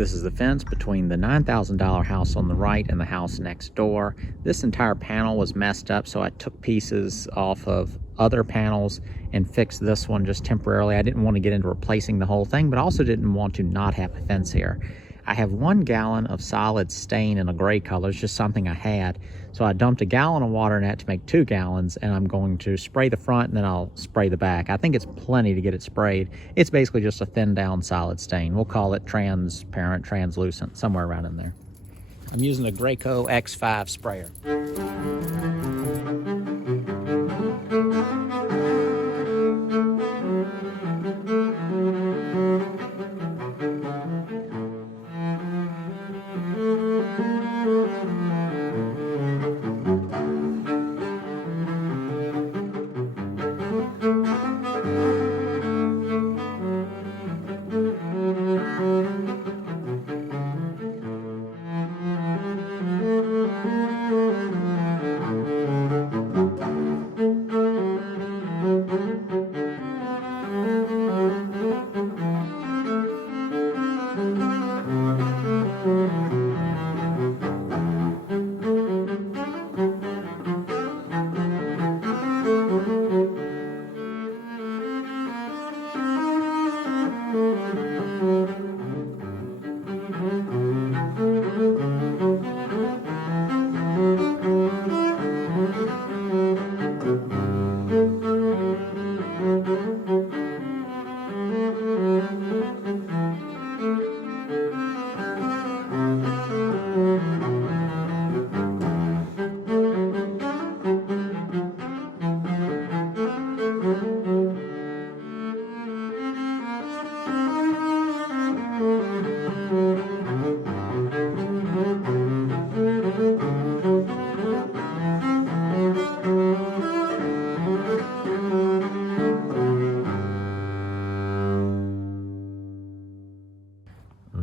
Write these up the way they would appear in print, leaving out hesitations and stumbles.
This is the fence between the $9,000 house on the right and the house next door. This entire panel was messed up, so I took pieces off of other panels and fixed this one just temporarily. I didn't want to get into replacing the whole thing, but also didn't want to not have a fence here. I have 1 gallon of solid stain in a gray color. It's just something I had. So I dumped a gallon of water in that to make 2 gallons, and I'm going to spray the front and then I'll spray the back. I think it's plenty to get it sprayed. It's basically just a thin down solid stain. We'll call it transparent, translucent, somewhere around in there. I'm using a Graco X5 sprayer.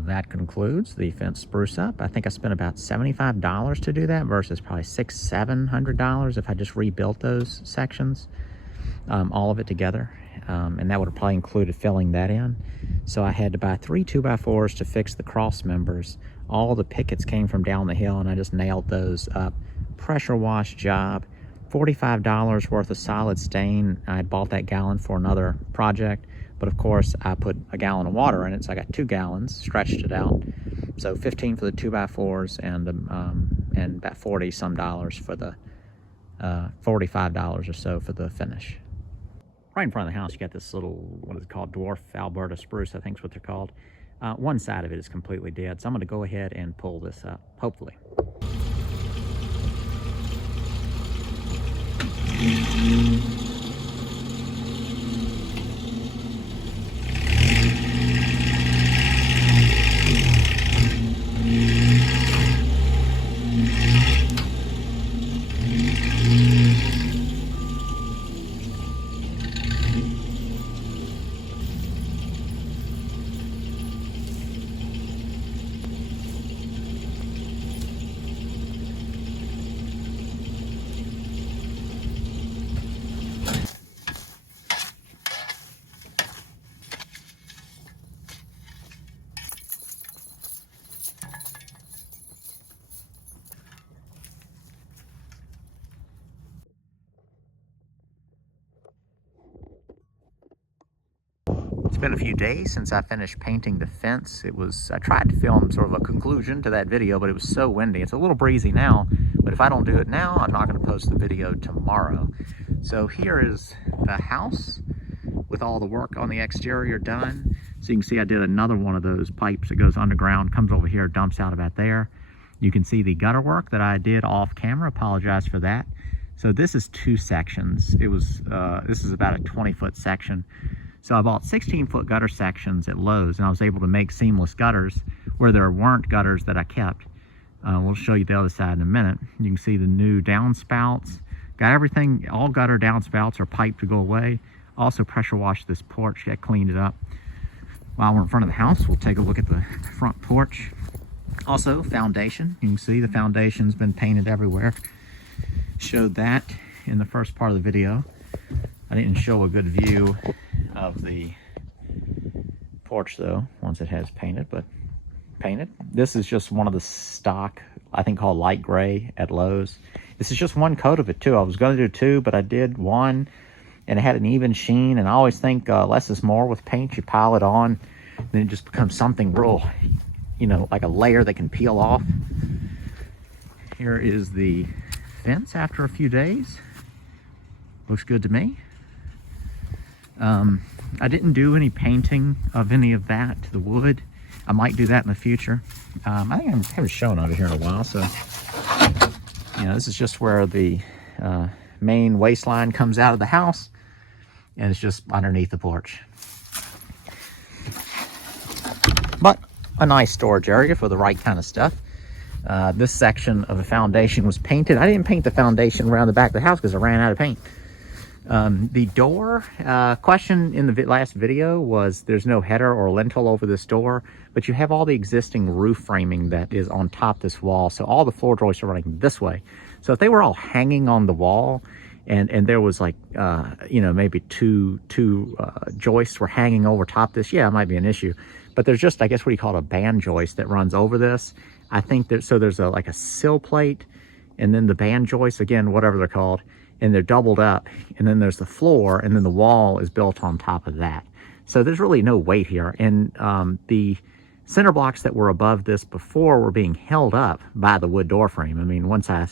That concludes the fence spruce up. I think I spent about $75 to do that versus probably $600–700 if I just rebuilt those sections, all of it together. And that would have probably included filling that in. So I had to buy 3 2x4s to fix the cross members. All the pickets came from down the hill and I just nailed those up. Pressure wash job, $45 worth of solid stain. I had bought that gallon for another project. But of course, I put a gallon of water in it, so I got 2 gallons, stretched it out. So 15 for the 2x4s and about $40-some for the $45 or so for the finish. Right in front of the house, you got this little, what is it called, dwarf Alberta spruce, I think is what they're called. One side of it is completely dead, so I'm going to go ahead and pull this up, hopefully. It's been a few days since I finished painting the fence. I tried to film sort of a conclusion to that video, but it was so windy. It's a little breezy now, but if I don't do it now, I'm not going to post the video tomorrow. So here is the house with all the work on the exterior done. So you can see I did another one of those pipes that goes underground, comes over here, dumps out about there. You can see the gutter work that I did off camera. Apologize for that. So this is 2 sections. This is about a 20-foot section. So I bought 16-foot gutter sections at Lowe's, and I was able to make seamless gutters where there weren't gutters that I kept. We'll show you the other side in a minute. You can see the new downspouts. Got everything, all gutter downspouts are piped to go away. Also pressure washed this porch, got cleaned it up. While we're in front of the house, we'll take a look at the front porch. Also, foundation. You can see the foundation's been painted everywhere. Showed that in the first part of the video. I didn't show a good view of the porch though, once it has painted, but painted. This is just one of the stock, I think called light gray at Lowe's. This is just one coat of it too. I was going to do two, but I did one, and it had an even sheen. And I always think less is more with paint. You pile it on, then it just becomes something real, you know, like a layer that can peel off. Here is the fence after a few days. Looks good to me. I didn't do any painting of any of that to the wood. I might do that in the future. I think I haven't shown over here in a while, so you know, this is just where the main waistline comes out of the house, and it's just underneath the porch. But a nice storage area for the right kind of stuff. This section of the foundation was painted. I didn't paint the foundation around the back of the house because I ran out of paint. The door question in the last video was there's no header or lintel over this door, but you have all the existing roof framing that is on top this wall. So all the floor joists are running this way. So if they were all hanging on the wall and there was like, you know, maybe two joists were hanging over top this, yeah, it might be an issue. But there's just, I guess, what you call a band joist that runs over this. I think there's like a sill plate, and then the band joists, again, whatever they're called, and they're doubled up, and then there's the floor, and then the wall is built on top of that. So there's really no weight here. And the center blocks that were above this before were being held up by the wood door frame. I mean, once I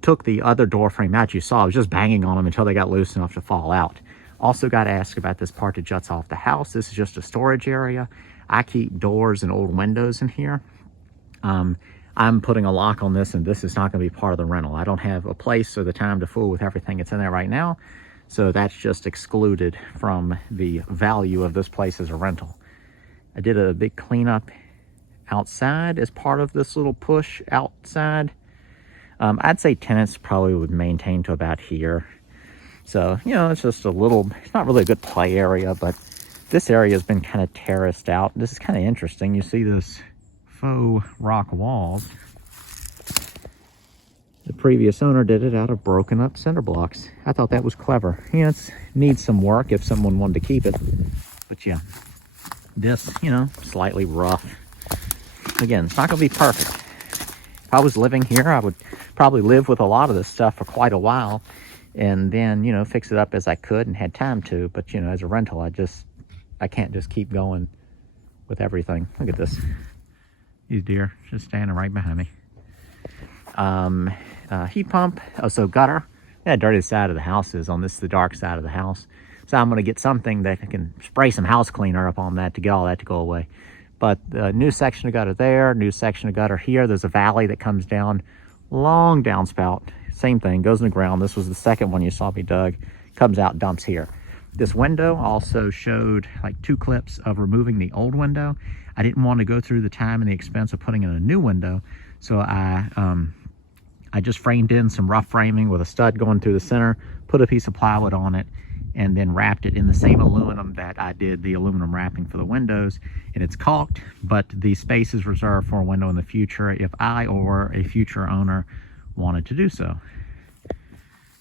took the other door frame out, you saw I was just banging on them until they got loose enough to fall out. Also got asked about this part that juts off the house. This is just a storage area. I keep doors and old windows in here. I'm putting a lock on this, and this is not going to be part of the rental. I don't have a place or the time to fool with everything that's in there right now, so that's just excluded from the value of this place as a rental. I did a big cleanup outside as part of this little push outside. I'd say tenants probably would maintain to about here. So, you know, it's just a little, it's not really a good play area, but this area has been kind of terraced out. This is kind of interesting. You see this faux rock walls. The previous owner did it out of broken up cinder blocks. I thought that was clever. Yeah, it needs some work if someone wanted to keep it. But yeah, this, you know, slightly rough. Again, it's not going to be perfect. If I was living here, I would probably live with a lot of this stuff for quite a while, and then, you know, fix it up as I could and had time to. But, you know, as a rental, I can't just keep going with everything. Look at this. These deer just standing right behind me. Heat pump, so gutter. That dirty side of the house is on this, the dark side of the house. So I'm going to get something that I can spray some house cleaner up on that to get all that to go away. But new section of gutter there, new section of gutter here. There's a valley that comes down, long downspout. Same thing, goes in the ground. This was the second one you saw me dug. Comes out, dumps here. This window also showed like 2 clips of removing the old window. I didn't want to go through the time and the expense of putting in a new window, so I just framed in some rough framing with a stud going through the center, put a piece of plywood on it, and then wrapped it in the same aluminum that I did the aluminum wrapping for the windows. And it's caulked, but the space is reserved for a window in the future if I or a future owner wanted to do so.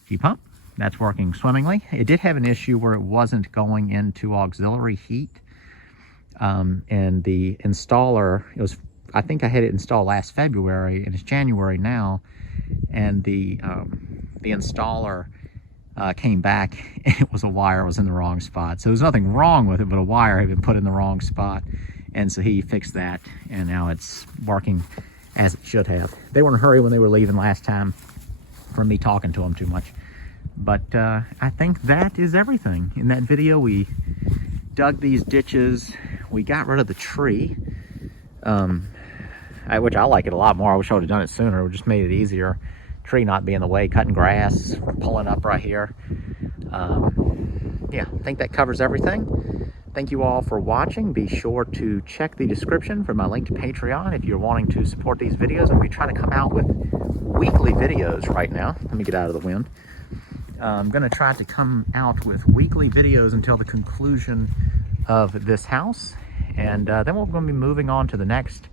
Heat pump, that's working swimmingly. It did have an issue where it wasn't going into auxiliary heat. And the installer, I think I had it installed last February, and it's January now, and the installer came back, and it was a wire was in the wrong spot. So there's nothing wrong with it, but a wire had been put in the wrong spot, and so he fixed that, and now it's working as it should have. They were in a hurry when they were leaving last time from me talking to them too much. But I think that is everything. In that video, we dug these ditches. We got rid of the tree, which I like it a lot more. I wish I would have done it sooner. It just made it easier. Tree not be in the way, cutting grass, pulling up right here. Yeah, I think that covers everything. Thank you all for watching. Be sure to check the description for my link to Patreon if you're wanting to support these videos. I'm going to be trying to come out with weekly videos right now. Let me get out of the wind. I'm going to try to come out with weekly videos until the conclusion of this house, and then we're going to be moving on to the next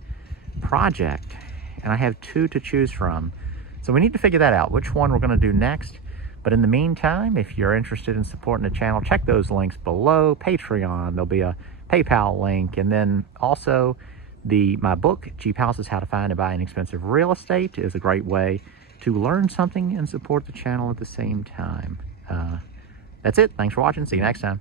project, and I have 2 to choose from, so we need to figure that out, which one we're going to do next. But in the meantime, if you're interested in supporting the channel, check those links below. Patreon, there'll be a PayPal link, and then also my book, Cheap Houses, How to Find and Buy Inexpensive Real Estate, is a great way to learn something and support the channel at the same time. That's it. Thanks for watching. See you next time.